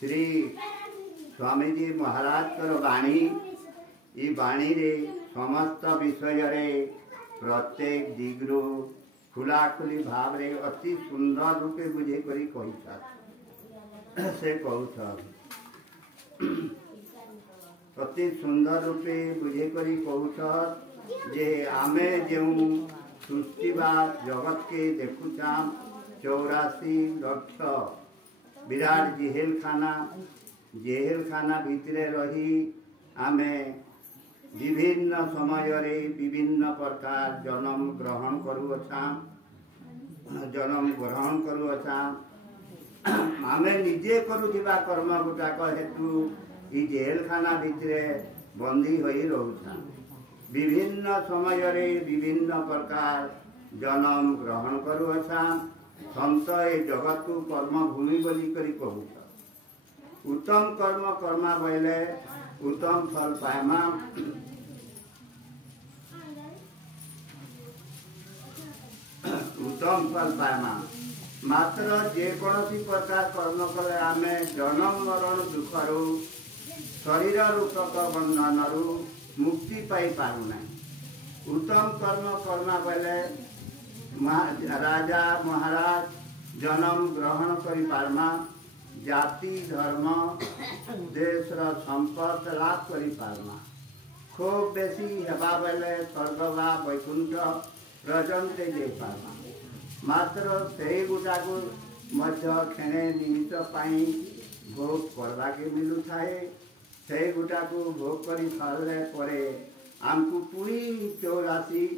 श्री स्वामीजी महाराज वाणी ई वाणी रे समस्त विषय रे प्रत्येक दिग्रु खुलाखुली भाव रे अति सुंदर रूपे बुझे करी कही से कहूथ अति सुंदर रूपे बुझे करी कहूथ जे आमे जो सृष्टिवाद जगत के देखुचा 84 लक्ष विराट जेहेल खाना भितरे रही आमे विभिन्न समय रे विभिन्न प्रकार जन्म ग्रहण करुअछा आमे निजे करुथिबा कर्म गुटाक हेतु ई जेहेल खाना भितरे बंदी होई रहुछा विभिन्न समय रे विभिन्न प्रकार जन्म ग्रहण करुअछा संत ए जगत को कर्म भूमि बोली करी कहूछ उत्तम कर्म कर्मा बोले उत्तम फल पाएमा उत्तम फल पाएमा मात्र जेकोसी प्रकार कर्म कले आमे जन्म मरण दुखरू शरीर रूपक बंधन मुक्ति पाई पारुना उत्तम कर्म कर्मा बोले राजा महाराज जन्म ग्रहण करी पारमा जाति धर्म देश रा संपद लाभ करी पारमा खूब बेसी हेबा बेले स्वर्ग वा वैकुंठ प्रजंते दे पारमा मात्र से गुटा को मध्य खेणे निमित्त पाई भोग करवा के मिलू थाए से गुटा को भोग करी सारे परे आमको पूरी 84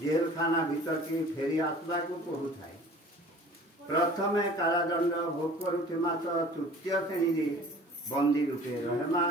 जेल खाना भीतर के फेरी आसवा को पड़ू थाए प्रथमे कारादंड भोग करुमा तो तृतीय श्रेणी बंदी रूपे रहमा